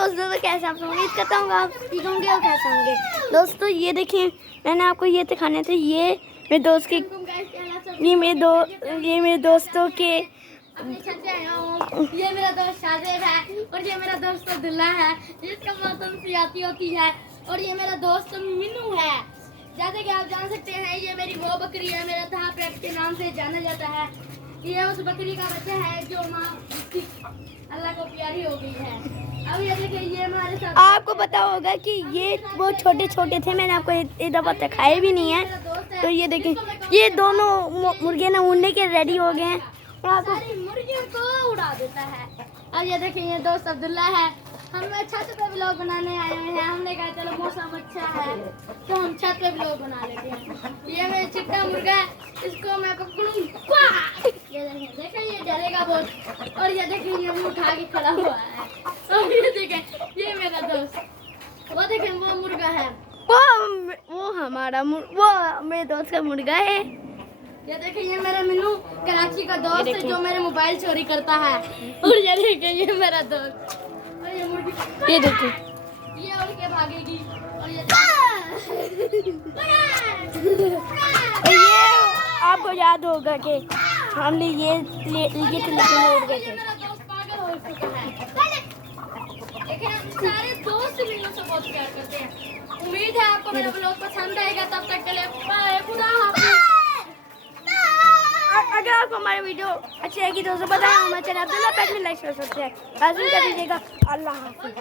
दोस्तों, तो कैसे आप लोग उम्मीद करता हूँ आप ठीक होंगे और कैसे होंगे। दोस्तों ये देखिए, मैंने आपको ये दिखाने थे, ये मेरे दोस्त के, ये मेरे दोस्तों के, ये मेरा दोस्त शाहजेब है और ये मेरा दोस्त अब्दुल्ला है जिसका मौसम सियाती होती है, और ये मेरा दोस्त मिनू है। जैसे कि आप जान सकते हैं, ये मेरी वो बकरी है, मेरा था पेट के नाम से जाना जाता है। ये उस बकरी का बच्चा है जो माँ अल्लाह को प्यारी हो गई है। अब ये देखिए, ये हमारे साथ, आपको पता होगा कि ये वो छोटे छोटे थे, मैंने आपको एक दफा दिखाए भी नहीं है। तो ये देखिए, ये दोनों मुर्गे ना उड़ने के रेडी हो गए हैं और आपको सारी मुर्गियों को उड़ा देता है। अब ये देखिए, ये दोस्त अब्दुल्ला है। हम छत पे व्लॉग बनाने आए हुए हैं। हमने कहा चलो मौसम अच्छा है तो हम छत पे व्लॉग बना लेते हैं। ये मेरा चिट्टा मुर्गा है, इसको मैं पकड़ूंगा। ये देखिए ये डरेगा बहुत। और ये देखिए, ये मुंह उठा के खड़ा हुआ है। और ये देखिए, ये मेरा दोस्त, वो देखिए वो मुर्गा है। वो हमारा वो मेरे दोस्त का मुर्गा है। ये देखिए, ये मेरा मिनू कराची का दोस्त है जो मेरे मोबाइल चोरी करता है। और ये देखिए, ये मेरा दोस्त, और ये मुर्गी, ये देखिए, ये उड़ के भागेगी। और ये आपको याद होगा कि हमने ये थे लेकिन उड़ गए थे। मेरा दोस्त पागल हो चुका है। देखिए, हम सारे दोस्त मिनू से बहुत प्यार करते हैं। उम्मीद है आपको मेरा ब्लॉग पसंद आएगा। तब तक के लिए बाय, खुदा हाफिज़। अगर आपको हमारी वीडियो अच्छी लगी तो बताएं, हमारे चैनल अब्दुल्ला पेट में लाइक कर सकते हैं, लाजमी कर दीजिएगा। अल्लाह हाफिज़।